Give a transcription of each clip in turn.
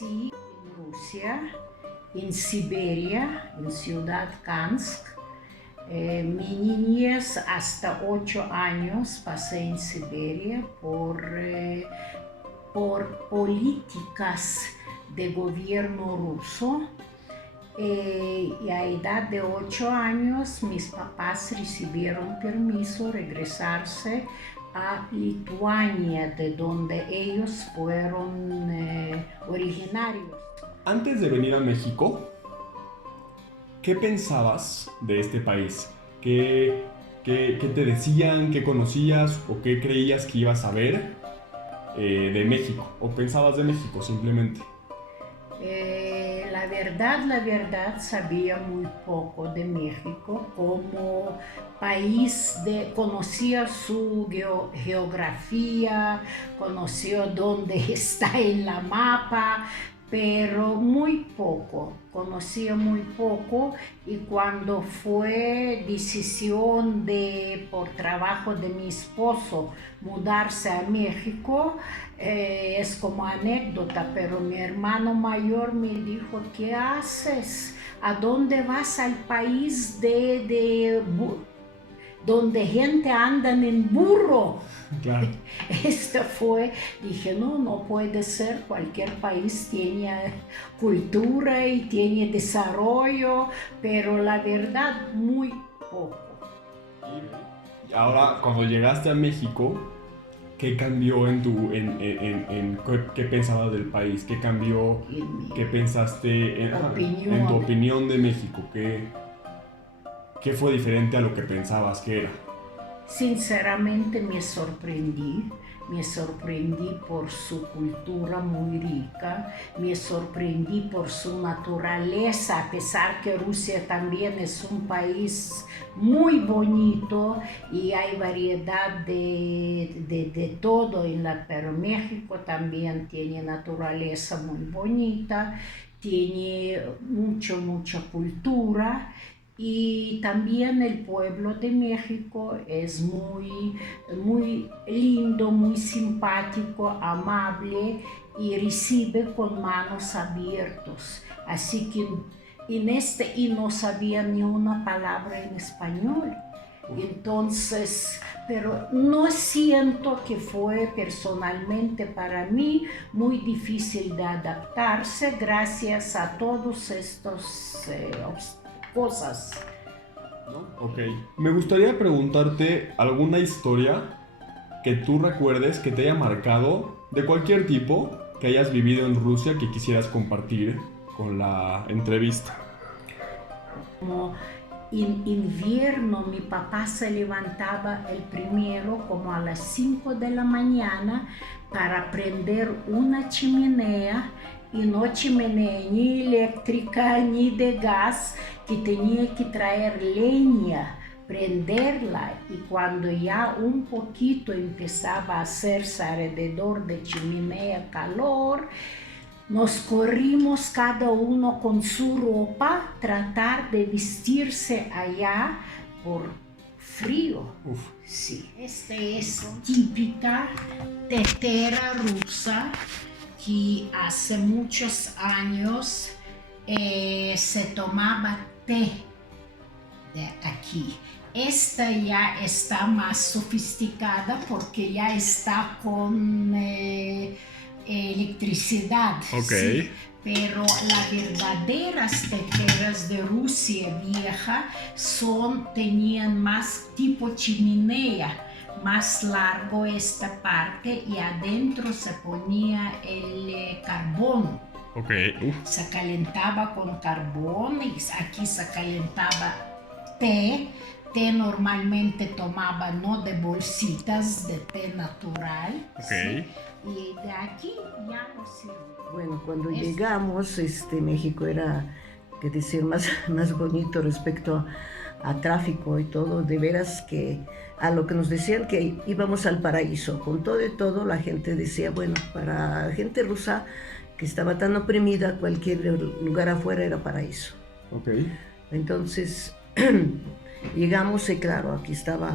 Nací en Rusia, en Siberia, en Ciudad Kansk. Mi niñez hasta 8 años pasé en Siberia por políticas de gobierno ruso. Y a edad de 8 años mis papás recibieron permiso de regresarse a Lituania, de donde ellos fueron originarios. Antes de venir a México, ¿qué pensabas de este país? ¿Qué te decían? ¿Qué conocías? ¿O qué creías que ibas a ver de México? ¿O pensabas de México simplemente? La verdad, sabía muy poco de México como país. Conocía su geografía, conocía dónde está en la mapa, pero muy poco, conocía muy poco. Y cuando fue decisión por trabajo de mi esposo mudarse a México, es como anécdota, pero mi hermano mayor me dijo: ¿qué haces? ¿A dónde vas? Al país donde gente andan en burro. Claro. Dije, no puede ser, cualquier país tiene cultura y tiene desarrollo, pero la verdad, muy poco. Y ahora, cuando llegaste a México, ¿qué cambió qué pensabas del país? ¿Qué cambió? ¿Qué pensaste en tu opinión de México? ¿Qué fue diferente a lo que pensabas que era? Sinceramente me sorprendí por su cultura muy rica, me sorprendí por su naturaleza, a pesar que Rusia también es un país muy bonito y hay variedad de todo, pero México también tiene naturaleza muy bonita, tiene mucha cultura. Y también el pueblo de México es muy lindo, muy simpático, amable y recibe con manos abiertas. Así que y no sabía ni una palabra en español. Entonces, pero no siento que fue personalmente para mí muy difícil de adaptarse gracias a todos estos cosas. ¿No? Ok. Me gustaría preguntarte alguna historia que tú recuerdes que te haya marcado de cualquier tipo que hayas vivido en Rusia que quisieras compartir con la entrevista. Como en invierno mi papá se levantaba el primero como a las 5 de la mañana para prender una chimenea, y no chimenea ni eléctrica ni de gas, que tenía que traer leña, prenderla, y cuando ya un poquito empezaba a hacerse alrededor de chimenea calor, nos corrimos cada uno con su ropa, tratar de vestirse allá por frío. Uf. Sí, esta es típica tetera rusa que hace muchos años se tomaba té de aquí. Esta ya está más sofisticada porque ya está con electricidad. Ok. Sí, pero las verdaderas teteras de Rusia vieja tenían más tipo chimenea, más largo esta parte, y adentro se ponía el carbón. Ok. Se calentaba con carbón y aquí se calentaba té. Té normalmente tomaba, no de bolsitas, de té natural. Ok. ¿Sí? Y de aquí ya no sirve. Bueno, cuando llegamos, México era, que decir, más bonito respecto a tráfico y todo. De veras que a lo que nos decían que íbamos al paraíso. Con todo y todo, la gente decía, bueno, para gente rusa que estaba tan oprimida, cualquier lugar afuera era paraíso. Ok. Entonces llegamos y claro, aquí estaba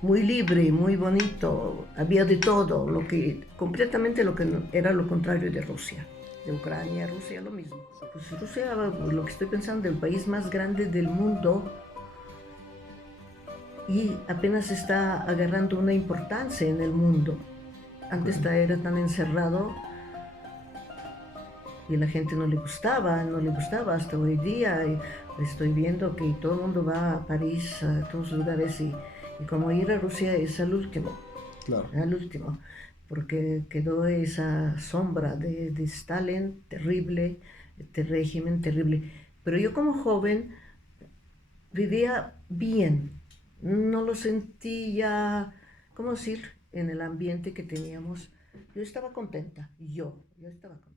muy libre, muy bonito, había de todo, completamente lo que era lo contrario de Rusia. de Ucrania, Rusia, lo mismo. Pues Rusia, lo que estoy pensando, el país más grande del mundo y apenas está agarrando una importancia en el mundo. Antes era tan encerrado y la gente no le gustaba hasta hoy día. Estoy viendo que todo el mundo va a París, a todos los lugares y como ir a Rusia es al último. Claro. Al último, porque quedó esa sombra de Stalin terrible, este régimen terrible. Pero yo como joven vivía bien, no lo sentía, ¿cómo decir?, en el ambiente que teníamos. Yo estaba contenta, yo estaba contenta.